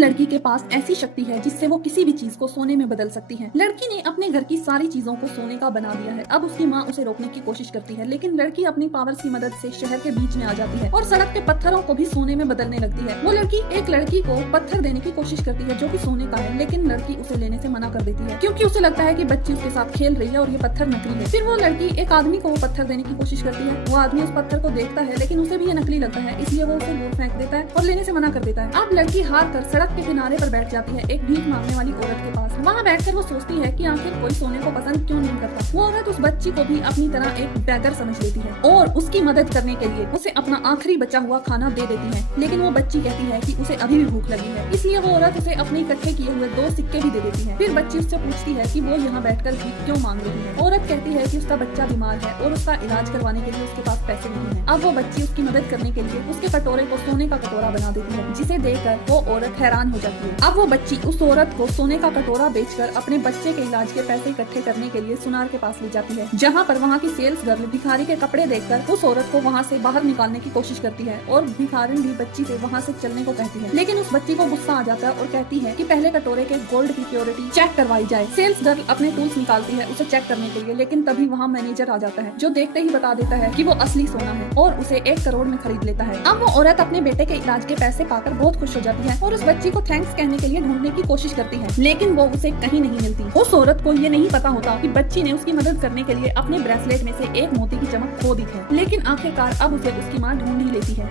लड़की के पास ऐसी शक्ति है जिससे वो किसी भी चीज को सोने में बदल सकती है। लड़की ने अपने घर की सारी चीजों को सोने का बना दिया है। अब उसकी माँ उसे रोकने की कोशिश करती है, लेकिन लड़की अपनी पावर्स की मदद से शहर के बीच में आ जाती है और सड़क के पत्थरों को भी सोने में बदलने लगती है। वो लड़की एक लड़की को पत्थर देने की कोशिश करती है जो कि सोने का है, लेकिन लड़की उसे लेने से मना कर देती है क्योंकि उसे लगता है कि बच्ची उसके साथ खेल रही है और ये पत्थर नकली है। फिर वो लड़की एक आदमी को वो पत्थर देने की कोशिश करती है। वो आदमी उस पत्थर को देखता है, लेकिन उसे भी ये नकली लगता है, इसलिए वो उसे दूर फेंक देता है और लेने से मना कर देता है। अब लड़की हार कर सड़क के किनारे पर बैठ जाती है एक भीख मांगने वाली औरत के पास। वहाँ बैठकर वो सोचती है कि आखिर कोई सोने को पसंद क्यों नहीं करता। वो औरत उस बच्ची को भी अपनी तरह एक बैगर समझ लेती है और उसकी मदद करने के लिए उसे अपना आखिरी बचा हुआ खाना दे देती है, लेकिन वो बच्ची कहती है कि उसे अभी भी भूख लगी है, इसलिए वो औरत उसे अपने इकट्ठे किए हुए 2 सिक्के भी दे देती है। फिर बच्ची उससे पूछती है कि वो यहाँ बैठकर भीख क्यों मांग रही है। औरत कहती है कि उसका बच्चा बीमार है और उसका इलाज करवाने के लिए उसके पास पैसे नहीं है। अब वो बच्ची उसकी मदद करने के लिए उसके कटोरे को सोने का कटोरा बना देती है, जिसे देखकर वो औरत हैरान हो जाती है। अब वो बच्ची उस औरत को सोने का कटोरा बेचकर अपने बच्चे के इलाज के पैसे इकट्ठे करने के लिए सुनार के पास ले जाती है, जहाँ पर वहाँ की सेल्स गर्ल भिखारी के कपड़े देखकर उस औरत को वहाँ से बाहर निकालने की कोशिश करती है और भिखारिन भी बच्ची से वहाँ से चलने को कहती है, लेकिन उस बच्ची को गुस्सा आ जाता है और कहती है कि पहले कटोरे के गोल्ड की प्योरिटी चेक करवाई जाए। सेल्स गर्ल अपने टूल्स निकालती है उसे चेक करने के लिए, लेकिन तभी वहाँ मैनेजर आ जाता है जो देखते ही बता देता है कि वो असली सोना है और उसे 1 करोड़ में खरीद लेता है। अब वो औरत अपने बेटे के इलाज के पैसे पाकर बहुत खुश हो जाती है और उस बच्ची को थैंक्स कहने के लिए ढूंढने की कोशिश करती है, लेकिन वो उसे कहीं नहीं मिलती। उस औरत को ये नहीं पता होता कि बच्ची ने उसकी मदद करने के लिए अपने ब्रेसलेट में से एक मोती की चमक खो दी है, लेकिन आखिरकार अब उसे उसकी माँ ढूंढ ही लेती है।